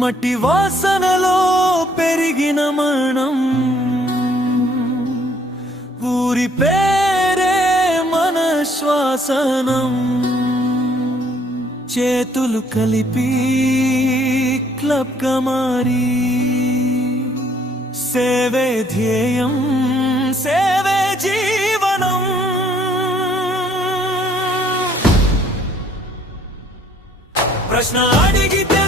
మట్టి వాసనలో పెరిగిన మరణం, ఊరి పేరే మన శ్వాసనం. చేతులు కలిపి క్లబ్ గా మారి, సేవే ధ్యేయం, సేవే జీవనం. ప్రశ్న అడిగితే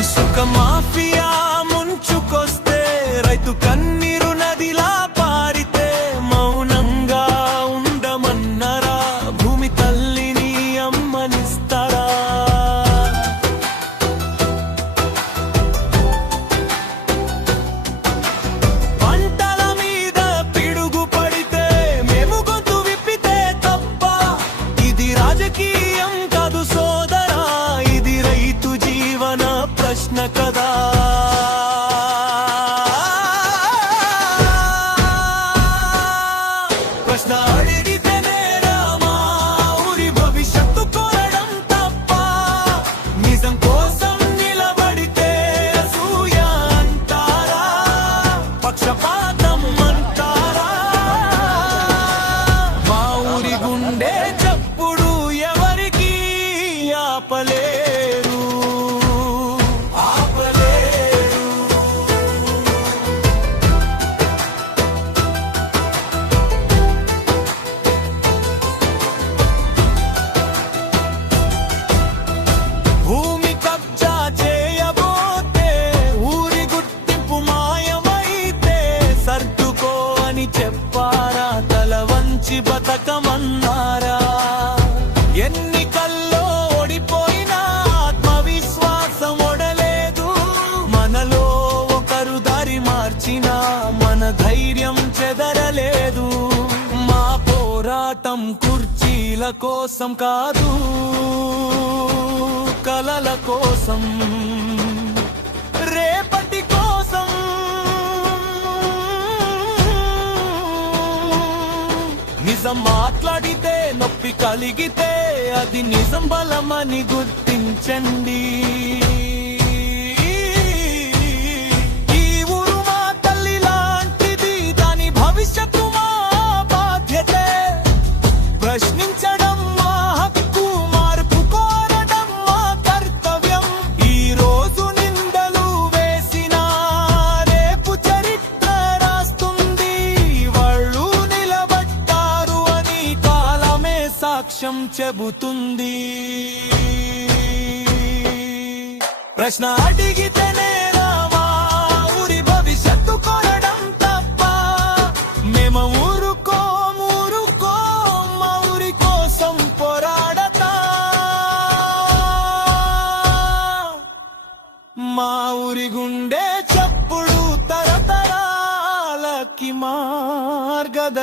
ఇసుక మాఫియా ముంచుకొస్తే, రైతు కన్నీరు నదిలా పారితే, మౌనంగా ఉండమన్నరా, భూమి తల్లిని అమ్మనిస్తారా? పంటల మీద పిడుగు పడితే మేము గొంతు విప్పితే తప్ప, ఇది రాజకీయం కాదు సోదరా, ఇది రైతు జీవన ప్రశ్న కదా. ప్రశ్న అడిగితేనే రామా, ఊరి భవిష్యత్తు కోరడం తప్ప, నిజం కోసం నిలబడితే అసూయ అంటారా, పక్షపాతం అంటారా? మా ఊరి గుండె చప్పుడు ఎవరికి ఆపలేరు. భూమి కబ్జా చేయబోతే, ఊరి గుర్తింపు మాయమైతే, సర్దుకో అని చెప్పారా, తల వంచి బతకమన్నారా? ఎన్నికల్లో ఓడిపోయినా ఆత్మవిశ్వాసం ఒడలేదు, మనలో ఒకరు దారి మార్చినా మన ధైర్యం చెదరలేదు. మా పోరాటం కుర్చీల కోసం కాదు, కలల కోసం, రేపటి కోసం. నిజం మాట్లాడితే నొప్పి కలిగితే, అది నిజం బలమని గుర్తించండి. ఈ ఊరు మా తల్లి లాంటిది, దాని భవిష్యత్తు మా బాధ్యతే. ప్రశ్నించడం మా హక్కు, మార్పు కోరడం మా కర్తవ్యం. ఈ రోజు నిందలు వేసిన రేపు చరిత్ర రాస్తుంది, వాళ్ళు నిలబడ్డారు అని కాలమే సాక్ష్యం చెబుతుంది. ప్రశ్న అడిగితేనే రామా, ఊరి భవిష్యత్తు కోరడం తప్ప, మేము ఊరుకోం, మా ఊరి కోసం పోరాడతా. మా ఊరి గుండె చప్పుడు తరతరాలకి మార్గదర్శకం.